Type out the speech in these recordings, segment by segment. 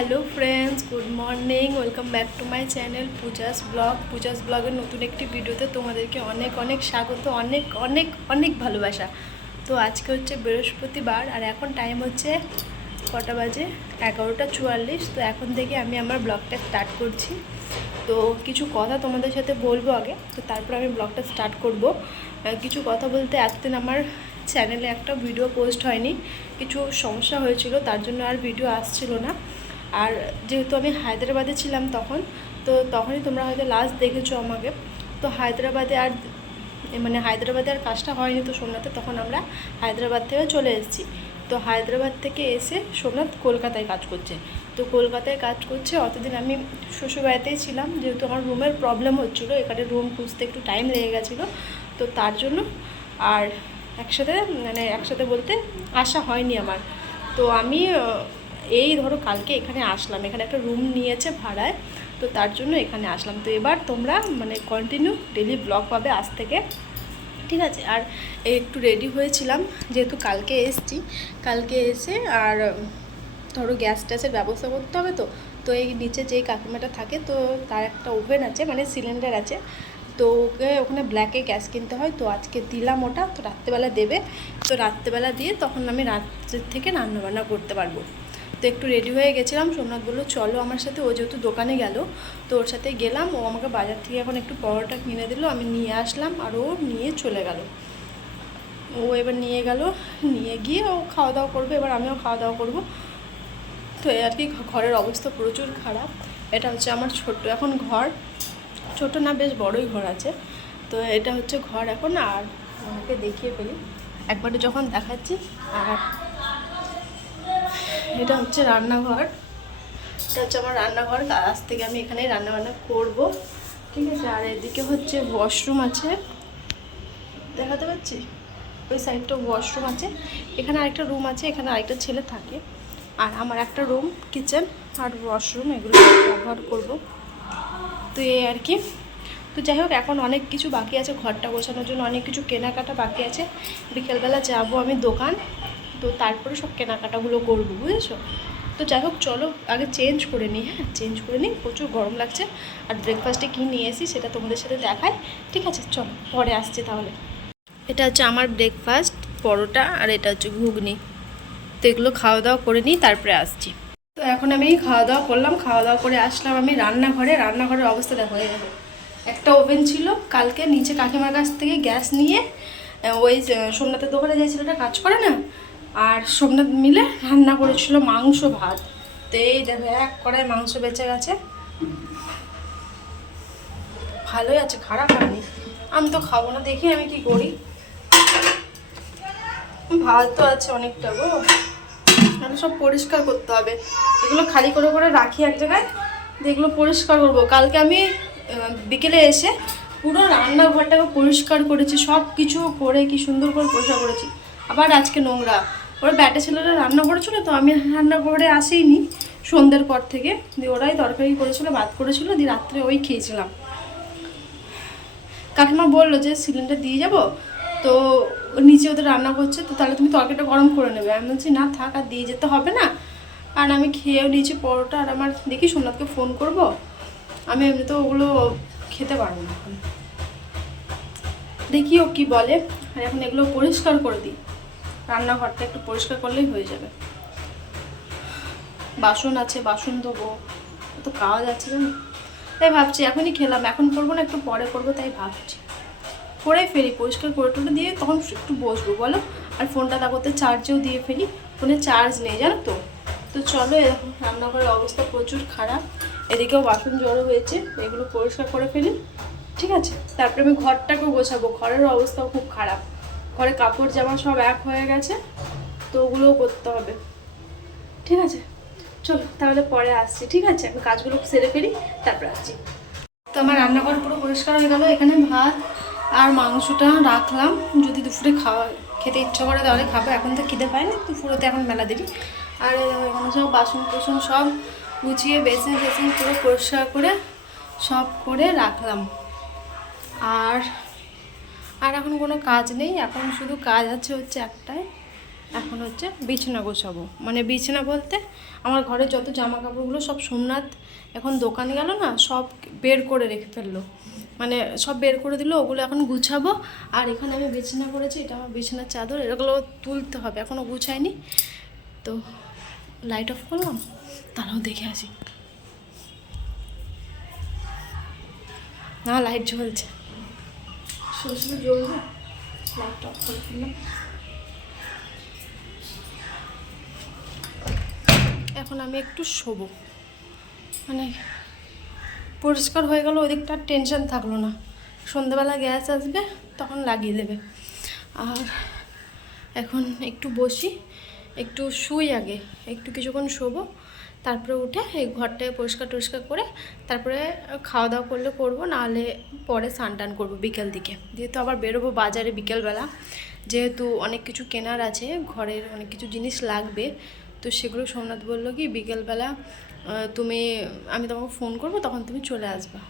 Hello friends, good morning. Welcome back to my channel Puja's ব্লগের নতুন একটি ভিডিওতে তোমাদেরকে অনেক অনেক স্বাগত, অনেক অনেক অনেক ভালোবাসা। তো আজকে হচ্ছে বৃহস্পতিবার আর এখন টাইম হচ্ছে কটা বাজে? 11:44। তো এখন থেকে আমি আমার ব্লগটা স্টার্ট করছি। তো কিছু কথা তোমাদের সাথে বলবো আগে, তো তারপর আমি ব্লগটা স্টার্ট করব। কিছু কথা বলতে, এতদিন আমার চ্যানেলে একটা ভিডিও পোস্ট হয়নি, কিছু সমস্যা হয়েছিল, তার জন্য আর ভিডিও আসছিল না। আর যেহেতু আমি হায়দ্রাবাদে ছিলাম তখনই তোমরা হয়তো লাস্ট দেখেছো আমাকে। তো হায়দ্রাবাদে আর কাজটা হয়নি, তো সোমনাথে তখন আমরা হায়দ্রাবাদ থেকে চলে এসেছি। তো হায়দ্রাবাদ থেকে এসে সোমনাথ কলকাতায় কাজ করছে। তো কলকাতায় কাজ করছে, অতদিন আমি শ্বশুরবাড়িতেই ছিলাম, যেহেতু আমার রুমের প্রবলেম হচ্ছিলো, এখানে রুম খুঁজতে একটু টাইম লেগে গেছিলো। তো তার জন্য আর একসাথে বলতে আসা হয়নি আমার। তো আমি এই ধরো কালকে এখানে আসলাম, এখানে একটা রুম নিয়েছে ভাড়ায়, তো তার জন্য এখানে আসলাম। তো এবার তোমরা কন্টিনিউ ডেলি ব্লগ পাবে আজ থেকে, ঠিক আছে? আর একটু রেডি হয়েছিলাম, যেহেতু কালকে এসে আর ধরো গ্যাস ট্যাসের ব্যবস্থা করতে হবে। তো এই নিচে যেই কাকিমাটা থাকে, তো তার একটা ওভেন আছে, সিলিন্ডার আছে। তো ওকে ওখানে ব্ল্যাকে গ্যাস কিনতে হয়, তো আজকে দিলাম ওটা। তো রাত্রেবেলা দেবে, তো রাত্রেবেলা দিয়ে তখন আমি রাত্রের থেকে রান্নাবান্না করতে পারবো। তো একটু রেডি হয়ে গেছিলাম, সোমনাথ বললো চলো আমার সাথে, ও যেহেতু দোকানে গেল, তো ওর সাথে গেলাম। ও আমাকে বাজার থেকে এখন একটু পরোটা কিনে দিল, আমি নিয়ে আসলাম, আর ও নিয়ে চলে গেল। ও এবার নিয়ে গিয়ে ও খাওয়া দাওয়া করবে, এবার আমিও খাওয়া দাওয়া করবো। তো এই আর কি, ঘরের অবস্থা প্রচুর খারাপ। এটা হচ্ছে আমার এখন ঘর, ছোট না, বেশ বড়ই ঘর আছে। তো এটা হচ্ছে ঘর এখন, আর আমাকে দেখিয়ে ফেলি একবারে যখন দেখাচ্ছি। আর এটা হচ্ছে রান্নাঘর, এটা হচ্ছে আমার রান্নাঘর। আজ থেকে আমি এখানেই রান্নাবান্না করবো, ঠিক আছে? আর এদিকে হচ্ছে ওয়াশরুম আছে, দেখাতে পাচ্ছি, ওই সাইডটা ওয়াশরুম আছে। এখানে আরেকটা রুম আছে, এখানে আরেকটা ছেলে থাকে। আর আমার একটা রুম, কিচেন আর ওয়াশরুম, এগুলো ব্যবহার করব। তো এই আর কি। তো যাই হোক, এখন অনেক কিছু বাকি আছে, ঘরটা গোছানোর জন্য অনেক কিছু কেনাকাটা বাকি আছে। বিকেলবেলা যাবো আমি দোকান, তো তারপরে সব কেনাকাটাগুলো করবো, বুঝেছো? তো যাই হোক, চলো আগে চেঞ্জ করে নিই। হ্যাঁ, চেঞ্জ করে নিই, প্রচুর গরম লাগছে। আর ব্রেকফাস্টে কী নিয়ে এসি সেটা তোমাদের সাথে দেখাই, ঠিক আছে? চলো পরে আসছি তাহলে। এটা হচ্ছে আমার ব্রেকফাস্ট, পরোটা, আর এটা হচ্ছে ঘুগনি। তো এগুলো খাওয়া দাওয়া করে নিই, তারপরে আসছি। তো এখন আমি খাওয়া দাওয়া করলাম, খাওয়া দাওয়া করে আসলাম আমি রান্নাঘরের অবস্থা দেখো। একটা ওভেন ছিল, কালকে নিচে কাকিমার কাছ থেকে গ্যাস নিয়ে ওই সোমনাথের দোকানে যে ছেলেটা কাজ করে না, আর সোমনাথ মিলে রান্না করেছিল মাংস ভাত। তো এই দেখো, এক কড়াই মাংস বেঁচে গেছে, ভালোই আছে, খারাপ হয়নি। আমি তো খাবো না, দেখি আমি কি করি। ভাত তো আছে অনেকটা গো, তাহলে সব পরিষ্কার করতে হবে। এগুলো খালি করে করে রাখি এক জায়গায়, এগুলো পরিষ্কার করবো। কালকে আমি বিকেলে এসে পুরো রান্নাঘরটাকে পরিষ্কার করেছি, সব কিছু করে কি সুন্দর করে পরিষ্কার করেছি। আবার আজকে নোংরা, ওরা ব্যাটা ছেলেরা রান্না করেছিল, তো আমি রান্নাঘরে আসিনি সন্ধ্যের পর থেকে। দিয়ে ওরাই তরকারি করেছিল, ভাত করেছিল, দিয়ে রাত্রে ওই খেয়েছিলাম। কাকিমা বললো যে সিলিন্ডার দিয়ে যাব, তো নিচে ওদের রান্না করছে, তো তাহলে তুমি তরকারিটা গরম করে নেবে। আমি বলছি না থাক, আর দিয়ে যেতে হবে না। আর আমি খেয়েও নিয়েছি পরোটা, আর আমার দেখি সোমনাথকে ফোন করব। আমি এমনি তো ওগুলো খেতে পারবো না এখন, দেখি ও কী বলে। আর এখন এগুলো পরিষ্কার করে দিই, রান্নাঘরটা একটু পরিষ্কার করলেই হয়ে যাবে। বাসন আছে, বাসন ধোবো, তো কাজ আছে না, তাই ভাবছি এখনই খেলাম, এখন করবো না, একটু পরে করবো, তাই ভাবছি করে ফেলি, পরিষ্কার করে টোরে দিয়ে তখন একটু বসবো, বলো। আর ফোনটা তারপরে চার্জেও দিয়ে ফেলি, ফোনে চার্জ নেই জানো তো। তো চলো, এরকম রান্নাঘরের অবস্থা প্রচুর খারাপ, এদিকেও বাসন জড়ো হয়েছে, এগুলো পরিষ্কার করে ফেলি, ঠিক আছে? তারপরে আমি ঘরটাকেও গোছাবো, ঘরের অবস্থাও খুব খারাপ, ঘরে কাপড় জামা সব এক হয়ে গেছে, তো ওগুলোও করতে হবে, ঠিক আছে? চলো তাহলে পরে আসছি, ঠিক আছে? আমি কাজগুলো সেরে ফেলি, তারপরে আসছি। তো আমার রান্নাঘর পুরো পরিষ্কার হয়ে গেল, এখানে ভাত আর মাংসটা রাখলাম, যদি দুপুরে খেতে ইচ্ছা করে তাহলে খাবো, এখন তো খিদে পায় না, দুপুরেতে এখন মেলা দিবি। আর এখানে সব বাসন কোসন সব গুছিয়ে বেসিন পুরো পরিষ্কার করে সব করে রাখলাম। আর আর এখন কোনো কাজ নেই, এখন শুধু কাজ আছে হচ্ছে একটাই, এখন হচ্ছে বিছানা গোছাবো, মানে বিছানা বলতে আমার ঘরে যত জামা কাপড়গুলো সব সোমনাথ এখন দোকানে গেল না, সব বের করে রেখে ফেললো, মানে সব বের করে দিল, ওগুলো এখন গুছাবো। আর এখানে আমি বিছানা করেছি, এটা আমার বিছানার চাদর, এগুলো তুলতে হবে, এখনও গুছাইনি। তো লাইট অফ করলাম, তারাও দেখে আসি। না লাইট জ্বলছে, শুধু জ্বলবে, লাইট অফ করে ফেললাম। এখন আমি একটু শোবো, মানে পরিষ্কার হয়ে গেল, ওই দিকটা টেনশন থাকলো না। সন্ধ্যাবেলা গ্যাস আসবে, তখন লাগিয়ে দেবে। আর এখন একটু বসি, একটু শুই আগে, একটু কিছুক্ষণ শোবো, তারপরে উঠে এই ঘরটায় পরিষ্কার টরিষ্কার করে তারপরে খাওয়া দাওয়া করলে করবো, নাহলে পরে স্নান টান করবো বিকেল দিকে। যেহেতু আবার বেরোবো বাজারে বিকেলবেলা, যেহেতু অনেক কিছু কেনার আছে, ঘরের অনেক কিছু জিনিস লাগবে, তো সেগুলো সোমনাথ বললো কি বিকেলবেলা আমি তোমাকে ফোন করবো, তখন তুমি চলে আসবা।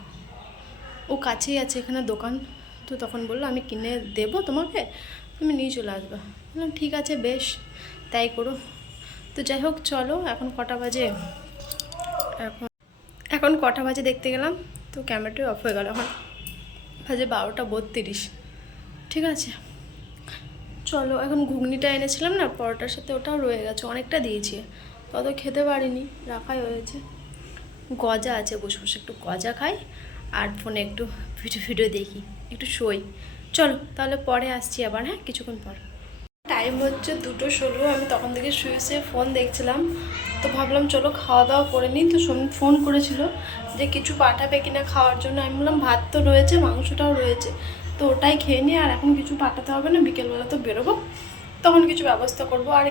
ও কাছেই আছে এখানে দোকান, তো তখন বললো আমি কিনে দেবো তোমাকে, তুমি নিয়ে চলে আসবা। বললাম ঠিক আছে, বেশ তাই করো। তো যাই হোক, চলো এখন কটা বাজে, এখন কটা বাজে দেখতে গেলাম, তো ক্যামেরাটাই অফ হয়ে গেল। এখন বাজে 12:32। ঠিক আছে, চলো। এখন ঘুগনিটা এনেছিলাম না পরোটার সাথে, ওটাও রয়ে গেছে, অনেকটা দিয়েছি, তত খেতে পারিনি, রাখাই হয়েছে। গজা আছে, বসে বসে একটু গজা খাই, আর ফোনে একটু ভিডিও দেখি, একটু শোই। চলো তাহলে পরে আসছি আবার, হ্যাঁ কিছুক্ষণ পর। টাইম হচ্ছে 2:16, আমি তখন থেকে শুয়ে ফোন দেখছিলাম, তো ভাবলাম চলো খাওয়া দাওয়া করে নিই। তো ফোন করেছিল যে কিছু পাঠাবে কিনা খাওয়ার জন্য, আমি বললাম ভাত তো রয়েছে, মাংসটাও রয়েছে, তো ওটাই খেয়ে নিই, আর এখন কিছু পাঠাতে হবে না, বিকেলবেলা তো বেরোবো, তখন কিছু ব্যবস্থা করব। আর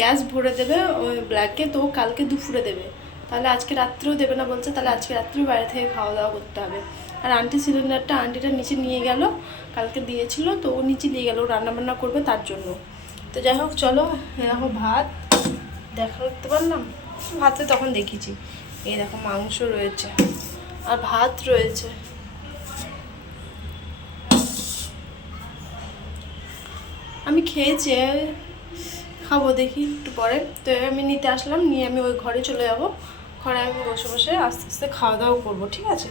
গ্যাস ভরে দেবে ওই ব্ল্যাকে, তো কালকে দুপুরে দেবে, তাহলে আজকে রাত্রেও দেবে না বলছে, তাহলে আজকে রাত্রেও বাইরে থেকে খাওয়া দাওয়া করতে হবে। আর আন্টিটা নিচে নিয়ে গেল, কালকে দিয়েছিল, তো ও নিচে নিয়ে গেল, ও রান্নাবান্না করবে তার জন্য। তো যাই হোক চলো, দেখো ভাত দেখতে পারলাম, ভাতে তখন দেখেছি, এই দেখো মাংস রয়েছে আর ভাত রয়েছে। আমি খেয়েছি, খাবো দেখি একটু পরে। তো আমি নিতে আসলাম, নিয়ে আমি ওই ঘরে চলে যাব, ঘরে আমি বসে বসে আস্তে আস্তে খাওয়া দাওয়া করবো, ঠিক আছে?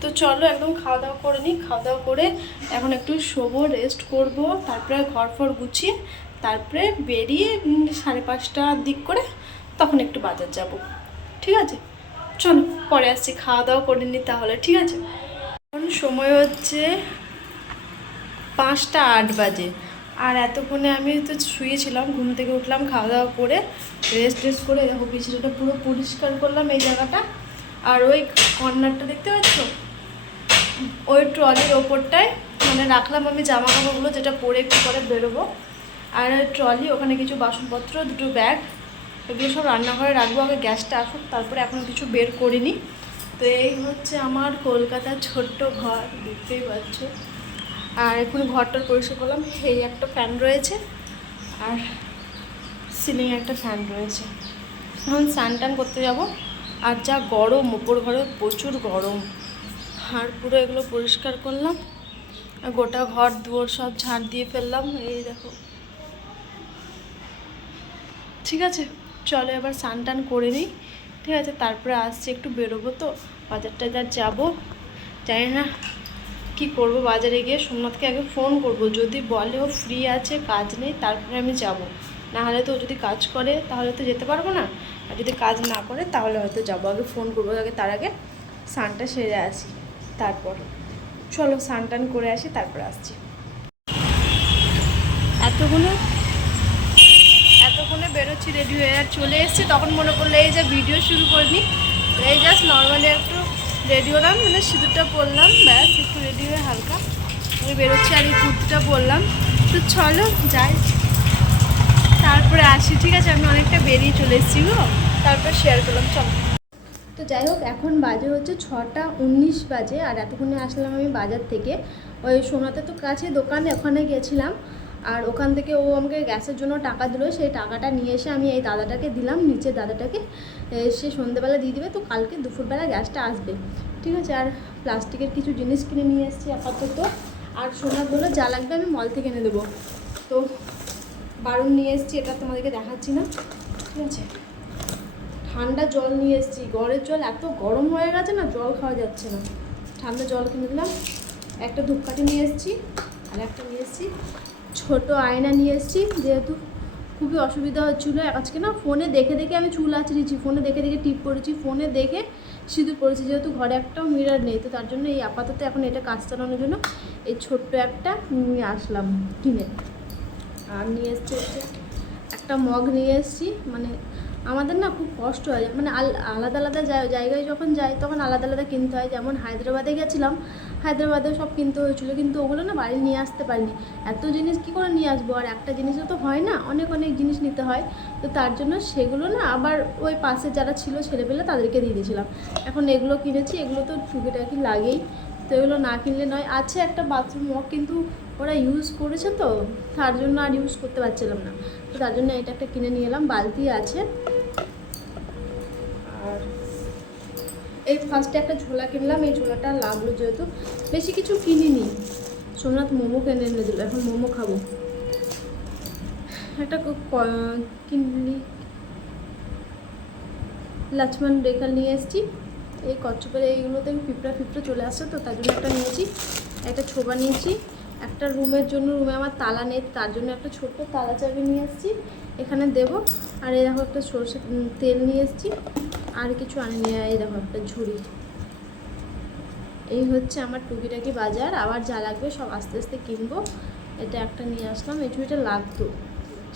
তো চলো একদম খাওয়া দাওয়া করে নিই, খাওয়া দাওয়া করে এখন একটু শোবো, রেস্ট করব, তারপরে ঘর ফর গুছিয়ে তারপরে বেরিয়ে 5:30টার দিক করে তখন একটু বাজার যাব, ঠিক আছে? চলো পরে আসছি, খাওয়া দাওয়া করে নিই তাহলে, ঠিক আছে? এখন সময় হচ্ছে 5:08 বাজে, আর এতক্ষণে আমি তো শুয়েছিলাম, ঘুম থেকে উঠলাম, খাওয়া দাওয়া করে রেস্ট করে দেখো বিছানাটা পুরো পরিষ্কার করলাম, এই জায়গাটা। আর ওই কর্নারটা দেখতে পাচ্ছ, ওই ট্রলির ওপরটায় মানে রাখলাম আমি জামা কাপড়গুলো, যেটা পরে একটু পরে বেরোবো। আর ওই ট্রলি, ওখানে কিছু বাসনপত্র, 2টো ব্যাগ, এগুলো সব রান্নাঘরে রাখবো, আগে গ্যাসটা আসুক, তারপরে এখন কিছু বের করিনি। তো এই হচ্ছে আমার কলকাতার ছোট্ট ঘর, দেখতেই পাচ্ছ। আর এখন ঘরটার পরিষ্কার করলাম, এই একটা ফ্যান রয়েছে আর সিলিংয়ে একটা ফ্যান রয়েছে। এখন স্নান টান করতে যাব, আর যা গরম, ওপর ঘরে প্রচুর গরম। আর পুরো এগুলো পরিষ্কার করলাম, আর গোটা ঘর দুয়ার সব ঝাড় দিয়ে ফেললাম, এই দেখো। ঠিক আছে, চলো এবার স্নান টান করে নিই, ঠিক আছে? তারপরে আসছি, একটু বেরোবো, তো বাজার টাজার যাবো, জানি না কি করব। বাজারে গিয়ে সোমনাথকে আগে ফোন করব, যদি বলে ও ফ্রি আছে, কাজ নেই, তারপরে আমি যাব। না হলে তো ও যদি কাজ করে তাহলে তো যেতে পারবো না, আর যদি কাজ না করে তাহলে হয়তো যাবো। আগে ফোন করবো, আগে তার আগে স্নানটা সেরে আসি, তারপর চলো স্নান টান করে আসি, তারপরে আসছি। এতক্ষণে বেরোচ্ছি, রেডি হয়ে আর চলে এসেছি, তখন মনে পড়লো এই যে ভিডিও শুরু করিনি, এই জাস্ট নর্মালি একটু রেডি হলাম, মানে সিঁদুরটা পরলাম, ব্যাস একটু রেডি হয়ে হালকা আমি বেরোচ্ছি। আর এই কুর্তিটা পরলাম, তো চলো যাই, তারপরে আসি, ঠিক আছে? আমি অনেকটা বেরিয়ে চলে এসেছি গো, তারপর শেয়ার করলাম, চলো। তো যাই হোক, এখন বাজে হচ্ছে 6:19 বাজে, আর এতক্ষণে আসলাম আমি বাজার থেকে, ওই সোনাতে তো কাছে দোকানে, ওখানে গেছিলাম, আর ওখান থেকে ও আমাকে গ্যাসের জন্য টাকা দিল, সেই টাকাটা নিয়ে এসে আমি এই দাদাটাকে দিলাম, নিচের দাদাটাকে, সে সন্ধ্যেবেলা দিয়ে দেবে, তো কালকে দুপুরবেলা গ্যাসটা আসবে, ঠিক আছে? আর প্লাস্টিকের কিছু জিনিস কিনে নিয়ে এসেছি আপাতত, আর সোনা বললো যা লাগবে আমি মল থেকে এনে দেবো। তো বারণ নিয়ে এসেছি, এটা তোমাদেরকে দেখাচ্ছি না, ঠিক আছে। ঠান্ডা জল নিয়ে এসেছি, ঘরের জল এত গরম হয়ে গেছে না, জল খাওয়া যাচ্ছে না। ঠান্ডা জল কিনে দিলাম। একটা ধূপকাঠি নিয়ে এসেছি, আর একটা নিয়ে এসেছি ছোটো আয়না নিয়ে এসেছি, যেহেতু খুবই অসুবিধা হচ্ছিলো আজকে না। ফোনে দেখে দেখে আমি চুল আঁচড়িয়েছি, ফোনে দেখে দেখে টিপ করেছি, ফোনে দেখে সিঁদুর পড়েছি, যেহেতু ঘরে একটাও মিরর নেই। তো তার জন্য এই আপাতত এখন এটা কাজ চালানোর জন্য এই ছোট্ট একটা নিয়ে আসলাম কিনে। আর নিয়ে এসছি হচ্ছে একটা মগ নিয়ে এসেছি। মানে আমাদের না খুব কষ্ট হয়, মানে আলাদা আলাদা জায়গায় যখন যাই তখন আলাদা আলাদা কিনতে হয়। যেমন হায়দ্রাবাদে গেছিলাম, হায়দ্রাবাদেও সব কিনতে হয়েছিলো, কিন্তু ওগুলো না বাড়ি নিয়ে আসতে পারিনি। এত জিনিস কী করে নিয়ে আসবো, আর একটা জিনিসও তো হয় না, অনেক অনেক জিনিস নিতে হয়। তো তার জন্য সেগুলো না আবার ওই পাশে যারা ছিল ছেলেপেলে তাদেরকে দিয়ে দিয়েছিলাম। এখন এগুলো কিনেছি, এগুলো তো টুকিটাকি লাগেই, তো এগুলো না কিনলে নয়। আছে একটা বাথরুম মগ, কিন্তু ওরা ইউজ করেছে তো তার জন্য আর ইউজ করতে পারছিলাম না। তো তার জন্য এটা একটা কিনে নিয়ে এলাম। বালতি আছে, আর এই ফার্স্টে একটা ঝোলা কিনলাম। এই ঝোলাটা লাগলো, যেহেতু বেশি কিছু কিনিনি। সোমনাথ মোমো কিনে এনে দিল, এখন মোমো খাবো। একটা কিনলি লক্ষ্মণ রেখা নিয়ে এসেছি। এই কচ্ছপের এইগুলোতে পিঁপড়া চলে আসছে, তো তার জন্য একটা নিয়েছি। একটা ছোবা নিয়েছি। একটা রুমের জন্য, রুমে আমার তালা নেই, তার জন্য একটা ছোট্ট তালা চাবি নিয়ে এসেছি, এখানে দেবো। আর এই দেখো একটা সরষে তেল নিয়ে এসেছি, আর কিছু আনিনি। এই দেখো একটা ঝুড়ি। এই হচ্ছে আমার টুকিটাকি বাজার। আবার যা লাগবে সব আস্তে আস্তে কিনবো। এটা একটা নিয়ে আসলাম, এই ঝুড়িটা লাগতো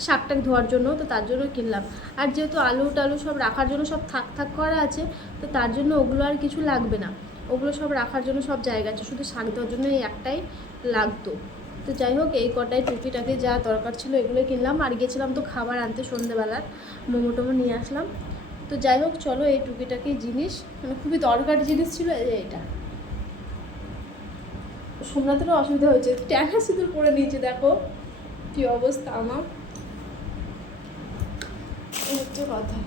শাকটাক ধোয়ার জন্য, তো তার জন্য কিনলাম। আর যেহেতু আলু টালু সব রাখার জন্য সব থাক করা আছে, তো তার জন্য ওগুলো আর কিছু লাগবে না। ওগুলো সব রাখার জন্য সব জায়গা আছে, শুধু শাক ধোয়ার জন্য এই একটাই লাগতো। তো যাই হোক, এই কটাই টুকিটাকি যা দরকার ছিল এগুলোই কিনলাম। আর গেছিলাম তো খাবার আনতে সন্ধ্যেবেলার, মোমো টোমো নিয়ে আসলাম। তো যাই হোক চলো, এই টুকিটাকি জিনিস মানে খুবই দরকারি জিনিস ছিল এটা। সোমনাথেরও অসুবিধা হয়েছে, ট্যাঙ্কা সিঁদুর পরে নিয়েছে, দেখো কী অবস্থা আমার। এই হচ্ছে কথা।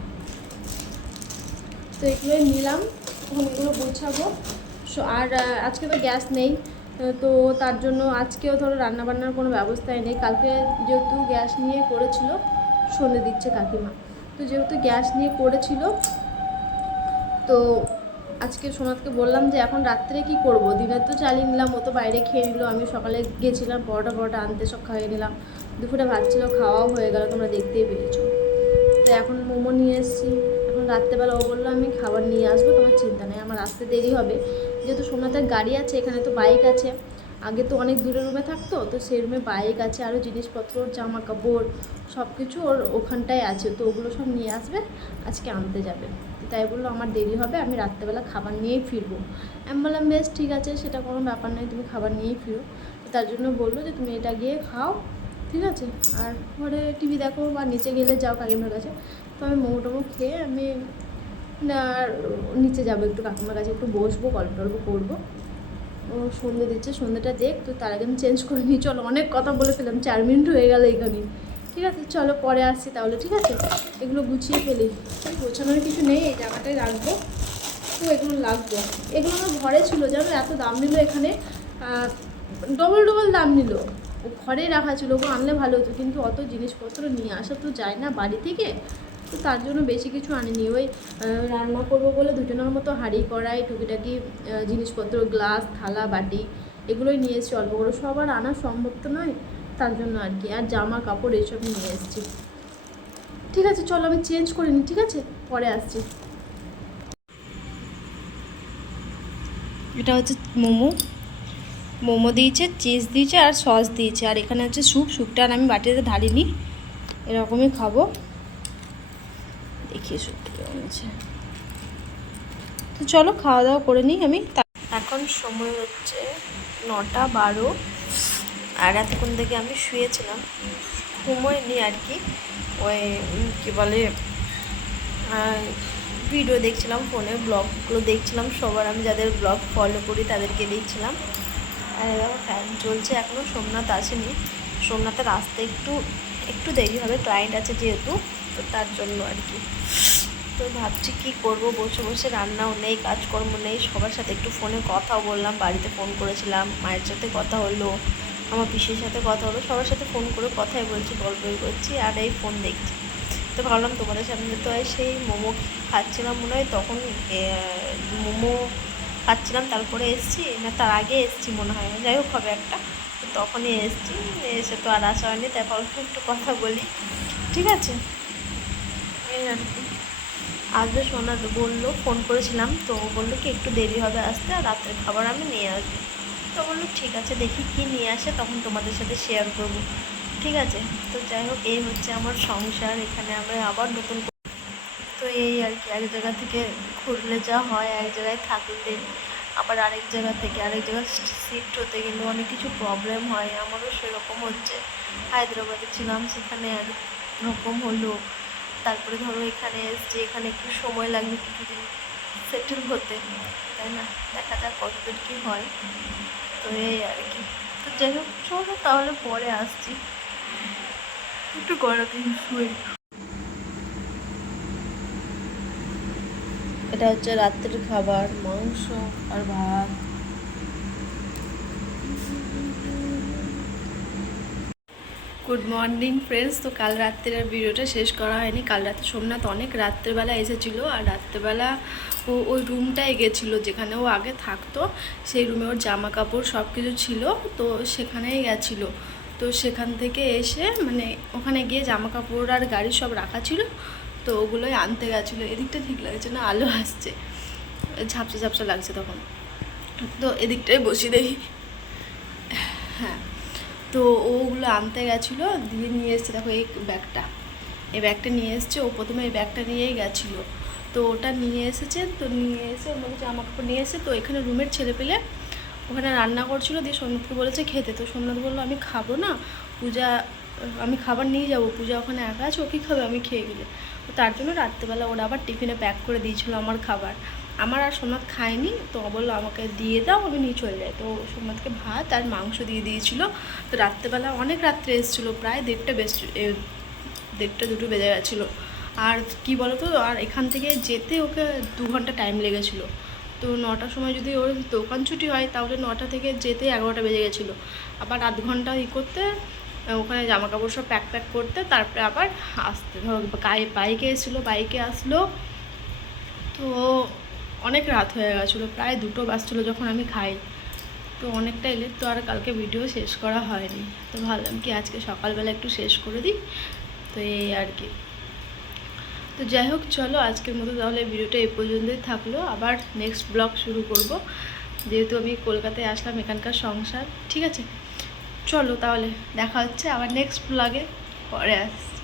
তো এগুলোই নিলাম, এখন এগুলো গোছাবো। আর আজকে তো গ্যাস নেই, তো তার জন্য আজকেও ধরো রান্নাবান্নার কোনো ব্যবস্থাই নেই। কালকে যেহেতু গ্যাস নিয়ে করেছিল, সন্ধে দিচ্ছে কাকিমা, তো যেহেতু গ্যাস নিয়ে করেছিল, তো আজকে সোনাথকে বললাম যে এখন রাত্রে কি করব, দিনের তো চালিয়ে নিলাম, ও তো বাইরে খেয়ে নিল, আমি সকালে গেছিলাম পরোটা আনতে, সব খাইয়ে নিলাম। দুপুরে ভাত ছিল, খাওয়াও হয়ে গেল, তোমরা দেখতেই পেয়েছো। তো এখন মোমো নিয়ে এসেছি। এখন রাত্রেবেলা ও বললো আমি খাবার নিয়ে আসবো, তোমার চিন্তা নেই, আমার আসতে দেরি হবে। যেহেতু সোমনাথের গাড়ি আছে, এখানে তো বাইক আছে। আগে তো অনেক দূরের রুমে থাকতো, তো সেই রুমে বাইক আছে, আরও জিনিসপত্র, জামা কাপড় সব কিছু ওর ওখানটায় আছে, তো ওগুলো সব নিয়ে আসবে, আজকে আনতে যাবে। তাই বললো আমার দেরি হবে, আমি রাত্রেবেলা খাবার নিয়েই ফিরবো। আমি বললাম বেশ ঠিক আছে, সেটা কোনো ব্যাপার নয়, তুমি খাবার নিয়েই ফিরো। তো তার জন্য বললো যে তুমি এটা গিয়ে খাও, ঠিক আছে, আর ঘরে টিভি দেখো বা নিচে গেলে যাও কাকিমার কাছে। তো আমি মোমো টোমো খেয়ে আমি নিচে যাবো, একটু কাকিমার কাছে একটু বসবো, গল্প টল্প করবো। ও সন্ধ্যে দিচ্ছে, সন্ধ্যেটা দেখ, তো তার আগে আমি চেঞ্জ করে নিই। চলো, অনেক কথা বলে ফেলাম, 4 মিনিট হয়ে গেল এখানে, ঠিক আছে। চলো পরে আসছি তাহলে, ঠিক আছে। এগুলো গুছিয়ে ফেলি, গোছানোর কিছু নেই, এই জায়গাটায় রাখবো। তো এগুলো লাগবে, এগুলো আমার ঘরে ছিল, জানো এত দাম নিল এখানে, ডবল দাম নিল। ও ঘরেই রাখা ছিল, ওগুলো আনলে ভালো হতো, কিন্তু অত জিনিসপত্র নিয়ে আসা তো যায় না বাড়ি থেকে, তো তার জন্য বেশি কিছু আনিনি। ওই রান্না করবো বলে দুজনের মতো হাঁড়ি কড়াই টুকিটাকি জিনিসপত্র, গ্লাস থালা বাটি এগুলোই নিয়ে এসেছি অল্প করে, সব আর আনা সম্ভব তো নয়, তার জন্য আর কি। আর জামা কাপড় এইসব নিয়ে এসেছি, ঠিক আছে। চলো আমি চেঞ্জ করে নিই, ঠিক আছে, পরে আসছি। এটা হচ্ছে মোমো দিয়েছে, চিজ দিয়েছে আর সস দিয়েছে, আর এখানে হচ্ছে স্যুপটা আর আমি বাটিতে ঢালিনি, এরকমই খাবো। দেখিয়ে স্যুপটা কেমন আছে। তো চলো খাওয়া দাওয়া করে নিই আমি। এখন সময় হচ্ছে 9:12, আর এতক্ষণ থেকে আমি শুয়েছিলাম, ঘুমোইনি আর কি। ওই কী বলে, ভিডিও দেখছিলাম ফোনে, ব্লগগুলো দেখছিলাম সবার, আমি যাদের ব্লগ ফলো করি তাদেরকে দেখছিলাম। আর এরকম ফ্যান চলছে, এখনও সোমনাথ আসেনি, সোমনাথের আসতে একটু দেরি হবে, ক্লায়েন্ট আছে যেহেতু, তো তার জন্য আর কি। তো ভাবছি কী করব, বসে বসে, রান্নাও নেই, কাজকর্ম নেই, সবার সাথে একটু ফোনে কথাও বললাম, বাড়িতে ফোন করেছিলাম, মায়ের সাথে কথা হলো, আমার পিসির সাথে কথা হলো, সবার সাথে ফোন করে কথাই বলছি, গল্পই করছি আর এই ফোন দেখছি। তো ভাবলাম তোমাদের সামনে তো সেই মোমো খাচ্ছিলাম মনে হয় তখন, মোমো খাচ্ছিলাম তারপরে এসছি, না তার আগে এসছি মনে হয়, যাই হোক হবে একটা। তো তখনই এসছি, এসে তো আর আসা হয়নি, তারপর অল্প একটু কথা বলি, ঠিক আছে। এই আর কি, আসবে সোনা বললো, ফোন করেছিলাম তো বললো কি একটু দেরি হবে আসতে, আর রাতের খাবার আমি নিয়ে আসবো। তো বললো ঠিক আছে, দেখি কি নিয়ে আসে, তখন তোমাদের সাথে শেয়ার করবো, ঠিক আছে। তো যাই হোক, এই হচ্ছে আমার সংসার, এখানে আমরা আবার নতুন। তো এই আর কি, এক জায়গা থেকে ঘুরলে যা হয়, এক জায়গায় থাকলে আবার আরেক জায়গা থেকে আরেক জায়গায় শিফট হতে গেলে অনেক কিছু প্রবলেম হয়, আমারও সেরকম হচ্ছে। হায়দ্রাবাদে ছিলাম, সেখানে এক রকম হলো, তারপরে ধরো এখানে এসছি, এখানে একটু সময় লাগবে কিছুদিন সেটেল হতে, তাই না? দেখা যাক কতদূর কী হয়। তো এই আর কি, তো যাই হোক চলো তাহলে পরে আসছি, একটু গড়াতে শুয়ে। এটা হচ্ছে রাত্রের খাবার, মাংস আর ভাত। Good morning friends. তো কাল রাত্রের ভিডিওটা শেষ করা হয়নি। কাল রাতে সোমনাথ অনেক রাত্রেবেলা এসেছিলো, আর রাত্রেবেলা ও ওই রুমটায় গেছিলো যেখানে ও আগে থাকতো, সেই রুমে ওর জামা কাপড় সব কিছু ছিল, তো সেখানেই গেছিলো। তো সেখান থেকে এসে মানে ওখানে গিয়ে জামা কাপড় আর গাড়ি সব রাখা ছিল, তো ওগুলোই আনতে গেছিলো। এদিকটা ঠিক লাগছে না, আলো আসছে, ঝাপসা ঝাপসা লাগছে তখন, তো এদিকটাই বসি দেখি। হ্যাঁ, তো ওগুলো আনতে গেছিলো, দিয়ে নিয়ে এসছে। দেখো এই ব্যাগটা নিয়ে এসছে, ও প্রথমে এই ব্যাগটা নিয়েই গেছিলো। তো ওটা নিয়ে এসেছে, তো নিয়ে এসে ওর মধ্যে জামা কাপড় নিয়ে এসে, তো এখানে রুমের ছেলে পেলে ওখানে রান্না করছিলো, দিয়ে সোমনাথকে বলেছে খেতে। তো সোমনাথ বললো আমি খাবো না, পূজা, আমি খাবার নিয়ে যাবো, পূজা ওখানে একা আছে, ও কী খাবে আমি খেয়ে গেলে। তো তার জন্য রাত্রেবেলা ওরা আবার টিফিনে প্যাক করে দিয়েছিলো আমার খাবার। আমার আর সোমনাথ খায়নি, তো বললো আমাকে দিয়ে দাও, আমি নিয়ে চলে যাই। তো সোমনাথকে ভাত আর মাংস দিয়ে দিয়েছিলো। তো রাত্রেবেলা অনেক রাত্রে এসেছিলো, প্রায় 1:30 2 বেজে গেছিলো। আর কি বলতো, আর এখান থেকে যেতে ওকে 2 ঘন্টা টাইম লেগেছিলো। তো 9টার সময় যদি ওর দোকান ছুটি হয়, তাহলে 9টা থেকে যেতে 11টা বেজে গেছিলো। আবার আধ ঘন্টা করতে, ওখানে জামা কাপড় সব প্যাক করতে, তারপরে আবার আসতে, ধরো বাইকে এসেছিলো, বাইকে আসলো। তো অনেক রাত হয়ে গেছিলো, প্রায় 2টো বাজছিলো যখন আমি খাই। তো অনেকটাই লেট, তো আর কালকে ভিডিও শেষ করা হয়নি। তো ভাবলাম কি আজকে সকালবেলা একটু শেষ করে দিই, তো এই আর কি। তো যাই হোক চলো, আজকের মতো তাহলে ভিডিওটা এই পর্যন্তই থাকলো। আবার নেক্সট ব্লগ শুরু করব, যেহেতু আমি কলকাতায় আসলাম, এখানকার সংসার, ঠিক আছে। চলো তাহলে দেখা হচ্ছে আবার নেক্সট ব্লগে, পরে আসছি।